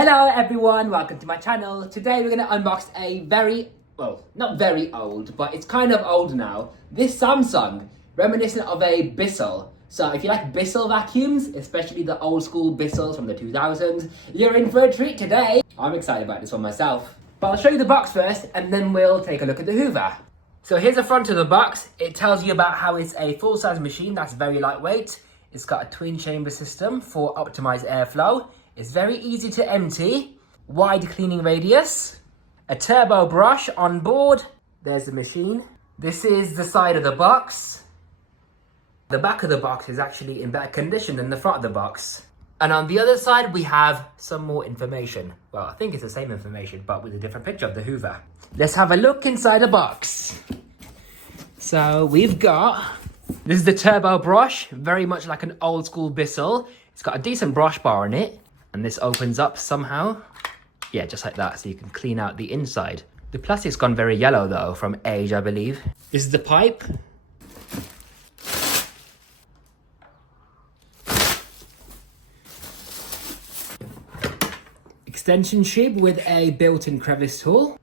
Hello everyone, welcome to my channel. Today we're going to unbox a not very old, but it's kind of old now. This Samsung, reminiscent of a Bissell. So if you like Bissell vacuums, especially the old school Bissells from the 2000s, you're in for a treat today. I'm excited about this one myself. But I'll show you the box first and then we'll take a look at the Hoover. So here's the front of the box. It tells you about how it's a full-size machine that's very lightweight. It's got a twin chamber system for optimized airflow. It's very easy to empty, wide cleaning radius, a turbo brush on board. There's the machine. This is the side of the box. The back of the box is actually in better condition than the front of the box. And on the other side, we have some more information. Well, I think it's the same information, but with a different picture of the Hoover. Let's have a look inside the box. So we've got, this is the turbo brush, very much like an old school Bissell. It's got a decent brush bar in it. And this opens up somehow. Yeah, just like that, so you can clean out the inside. The plastic's gone very yellow though, from age, I believe. This is the pipe. Extension shib with a built-in crevice tool.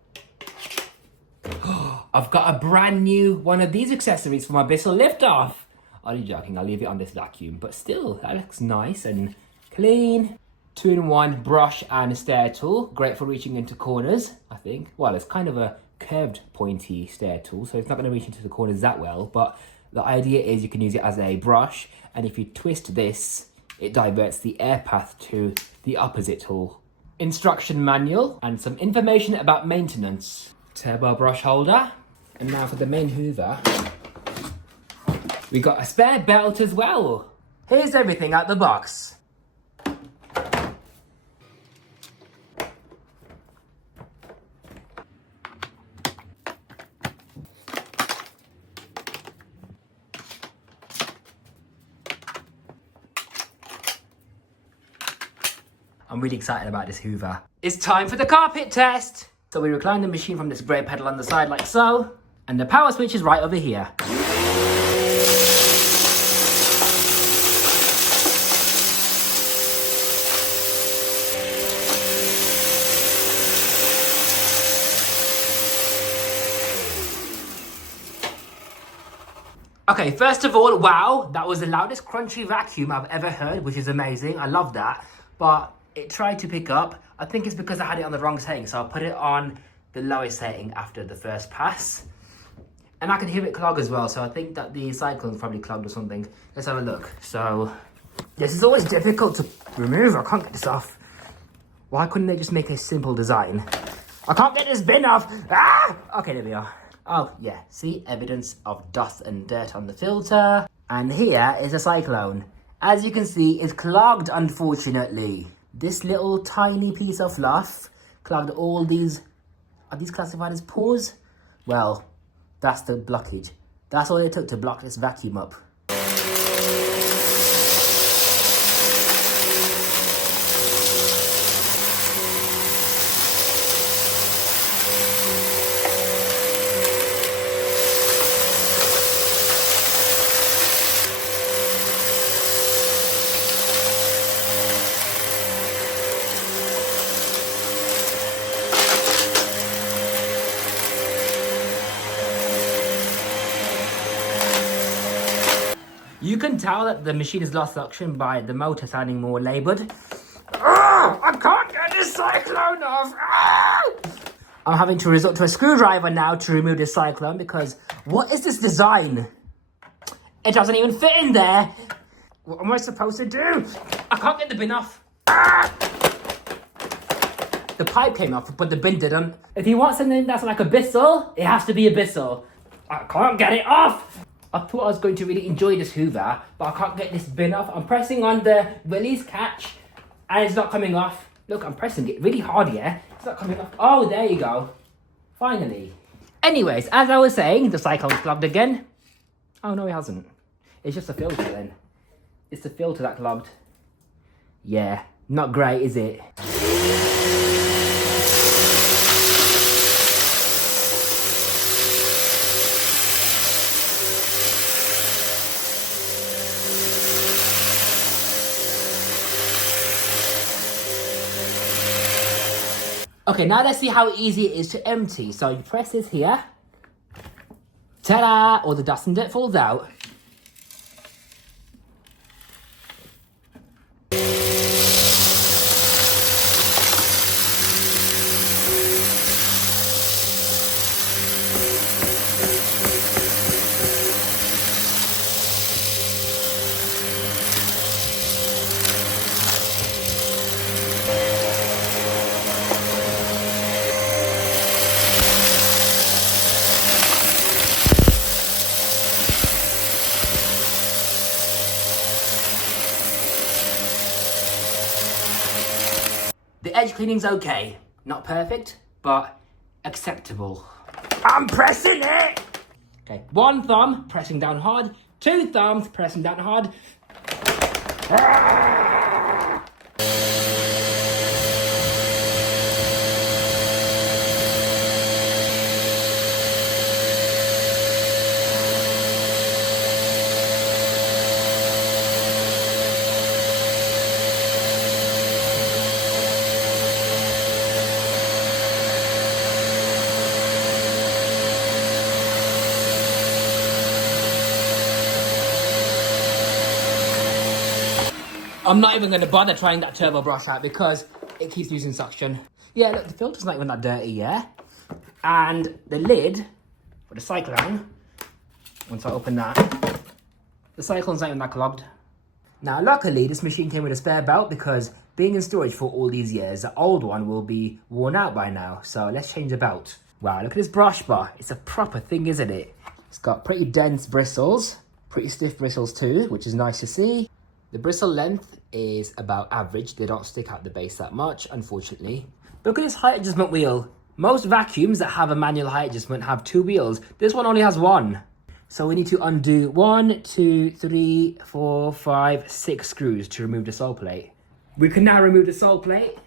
I've got a brand new one of these accessories for my Bissell liftoff. Are you joking? I'll leave it on this vacuum, but still, that looks nice and clean. 2-in-1 brush and stair tool, great for reaching into corners, I think. Well, it's kind of a curved, pointy stair tool, so it's not going to reach into the corners that well, but the idea is you can use it as a brush, and if you twist this, it diverts the air path to the opposite tool. Instruction manual, and some information about maintenance. Turbo brush holder, and now for the main Hoover, we got a spare belt as well. Here's everything out the box. I'm really excited about this Hoover. It's time for the carpet test! So we recline the machine from this brake pedal on the side like so, and the power switch is right over here. Okay, first of all, wow, that was the loudest crunchy vacuum I've ever heard, which is amazing. I love that. But it tried to pick up. I think it's because I had it on the wrong setting, so I put it on the lowest setting after the first pass. And I can hear it clog as well, so I think that the cyclone's probably clogged or something. Let's have a look. So, this is always difficult to remove. I can't get this off. Why couldn't they just make a simple design? I can't get this bin off. Ah! Okay, there we are. Oh, yeah. See? Evidence of dust and dirt on the filter. And here is a cyclone. As you can see, it's clogged, unfortunately. This little tiny piece of fluff clogged all these. Are these classified as pores? Well, that's the blockage. That's all it took to block this vacuum up. You can tell that the machine has lost suction by the motor sounding more laboured. I can't get this cyclone off! I'm having to resort to a screwdriver now to remove this cyclone because what is this design? It doesn't even fit in there. What am I supposed to do? I can't get the bin off. The pipe came off, but the bin didn't. If you want something that's like a Bissell, it has to be a Bissell. I can't get it off. I thought I was going to really enjoy this Hoover, but I can't get this bin off. I'm pressing on the release catch, and it's not coming off. Look, I'm pressing it really hard, yeah? It's not coming off. Oh, there you go. Finally. Anyways, as I was saying, the cyclone's clogged again. Oh, no, it hasn't. It's just a filter then. It's the filter that clogged. Yeah, not great, is it? Okay, now let's see how easy it is to empty. So you press this here. Ta-da! All the dust and dirt falls out. The edge cleaning's okay. Not perfect, but acceptable. I'm pressing it! Okay, one thumb pressing down hard, two thumbs pressing down hard. I'm not even going to bother trying that turbo brush out because it keeps losing suction. Yeah, look, the filter's not even that dirty, yeah? And the lid for the cyclone, once I open that, the cyclone's not even that clogged. Now, luckily, this machine came with a spare belt because being in storage for all these years, the old one will be worn out by now. So let's change the belt. Wow, look at this brush bar. It's a proper thing, isn't it? It's got pretty dense bristles, pretty stiff bristles too, which is nice to see. The bristle length is about average. They don't stick out the base that much, unfortunately. But look at this height adjustment wheel. Most vacuums that have a manual height adjustment have two wheels. This one only has one. So we need to undo 1, 2, 3, 4, 5, 6 screws to remove the sole plate. We can now remove the sole plate,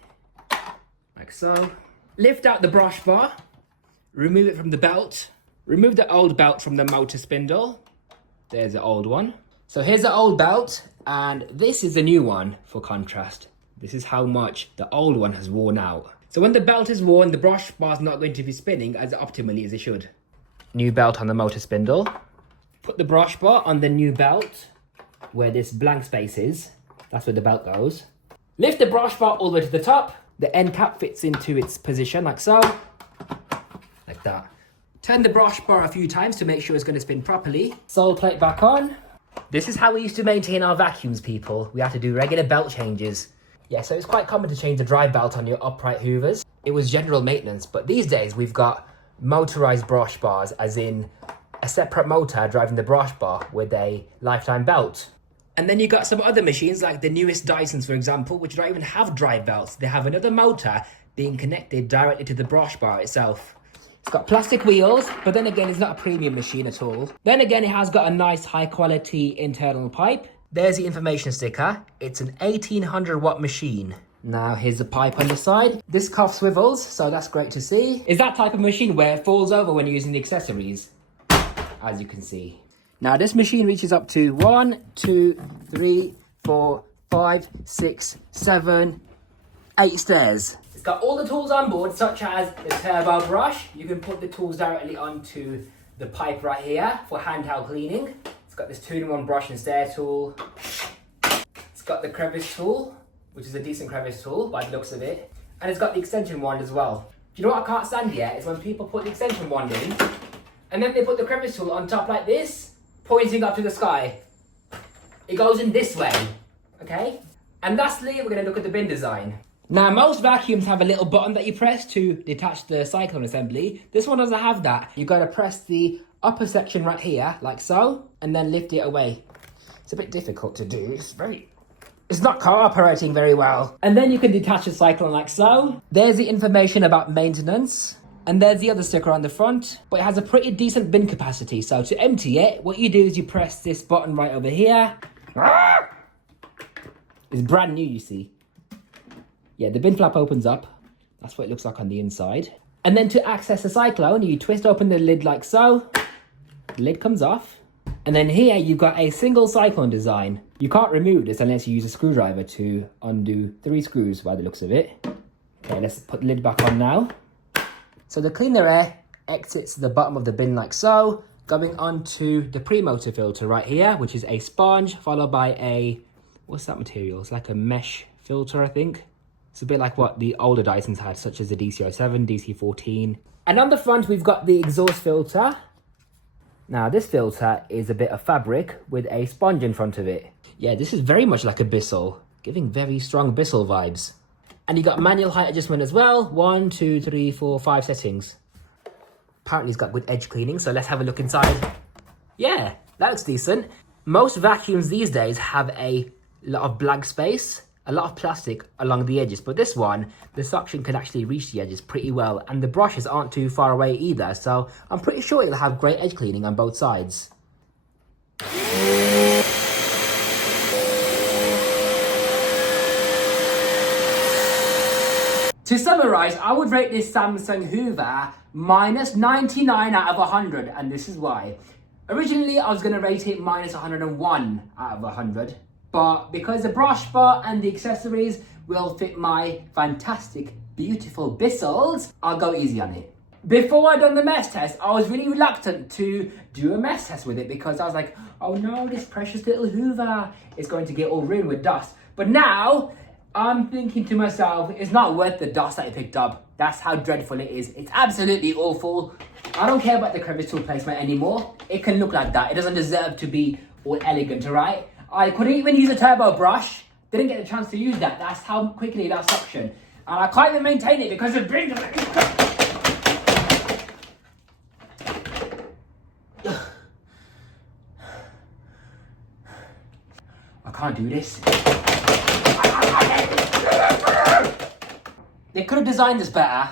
like so. Lift out the brush bar, remove it from the belt. Remove the old belt from the motor spindle. There's the old one. So here's the old belt, and this is the new one for contrast. This is how much the old one has worn out. So when the belt is worn, the brush bar is not going to be spinning as optimally as it should. New belt on the motor spindle. Put the brush bar on the new belt, where this blank space is. That's where the belt goes. Lift the brush bar all the way to the top. The end cap fits into its position like so. Like that. Turn the brush bar a few times to make sure it's going to spin properly. Sole plate back on. This is how we used to maintain our vacuums, people. We had to do regular belt changes. Yeah, so it's quite common to change the drive belt on your upright hoovers. It was general maintenance, but these days we've got motorized brush bars, as in a separate motor driving the brush bar with a lifetime belt. And then you got some other machines like the newest Dysons, for example, which don't even have drive belts. They have another motor being connected directly to the brush bar itself. It's got plastic wheels, but then again, it's not a premium machine at all. Then again, it has got a nice high quality internal pipe. There's the information sticker. It's an 1800 watt machine. Now here's the pipe on the side. This cuff swivels, so that's great to see. It's that type of machine where it falls over when you're using the accessories, as you can see. Now this machine reaches up to 1, 2, 3, 4, 5, 6, 7, 8 stairs. It's got all the tools on board, such as the turbo brush. You can put the tools directly onto the pipe right here for handheld cleaning. It's got this 2-in-1 brush and stair tool. It's got the crevice tool, which is a decent crevice tool by the looks of it. And it's got the extension wand as well. Do you know what I can't stand yet? Is when people put the extension wand in, and then they put the crevice tool on top like this, pointing up to the sky. It goes in this way, okay? And lastly, we're gonna look at the bin design. Now, most vacuums have a little button that you press to detach the cyclone assembly. This one doesn't have that. You gotta press the upper section right here, like so, and then lift it away. It's a bit difficult to do. It's not cooperating very well. And then you can detach the cyclone like so. There's the information about maintenance. And there's the other sticker on the front, but it has a pretty decent bin capacity. So to empty it, what you do is you press this button right over here. It's brand new, you see. Yeah, the bin flap opens up. That's what it looks like on the inside. And then to access the cyclone, you twist open the lid like so. The lid comes off. And then here you've got a single cyclone design. You can't remove this unless you use a screwdriver to undo 3 screws by the looks of it. Okay, let's put the lid back on now. So the cleaner air exits the bottom of the bin like so, going on to the pre-motor filter right here, which is a sponge followed by a, what's that material? It's like a mesh filter, I think. It's a bit like what the older Dysons had, such as the DC07, DC14. And on the front, we've got the exhaust filter. Now, this filter is a bit of fabric with a sponge in front of it. Yeah, this is very much like a Bissell, giving very strong Bissell vibes. And you got manual height adjustment as well. 1, 2, 3, 4, 5 settings. Apparently it's got good edge cleaning, so let's have a look inside. Yeah, that looks decent. Most vacuums these days have a lot of blank space, a lot of plastic along the edges, but this one, the suction can actually reach the edges pretty well, and the brushes aren't too far away either, so I'm pretty sure it'll have great edge cleaning on both sides. To summarise, I would rate this Samsung Hoover minus 99 out of 100, and this is why. Originally, I was going to rate it minus 101 out of 100, but because the brush bar and the accessories will fit my fantastic, beautiful Bissells, I'll go easy on it. Before I done the mess test, I was really reluctant to do a mess test with it because I was like, oh no, this precious little Hoover is going to get all ruined with dust. But now, I'm thinking to myself, it's not worth the dust that it picked up. That's how dreadful it is. It's absolutely awful. I don't care about the crevice tool placement anymore. It can look like that. It doesn't deserve to be all elegant, alright? I couldn't even use a turbo brush. Didn't get the chance to use that. That's how quickly that suction. And I can't even maintain it because it brings... I can't do this. They could have designed this better.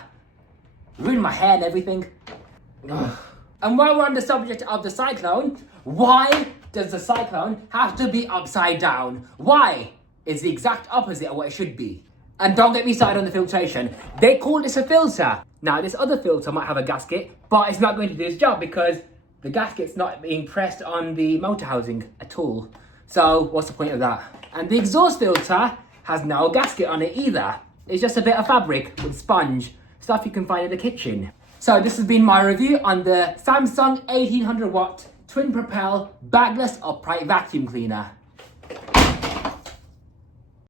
Ruined my hair and everything. Ugh. And while we're on the subject of the Cyclone, why does the Cyclone have to be upside down? Why? It's the exact opposite of what it should be. And don't get me started on the filtration. They call this a filter. Now, this other filter might have a gasket, but it's not going to do its job because the gasket's not being pressed on the motor housing at all. So, what's the point of that? And the exhaust filter has no gasket on it either. It's just a bit of fabric with sponge, stuff you can find in the kitchen. So this has been my review on the Samsung 1800 watt Twin Propel bagless upright vacuum cleaner.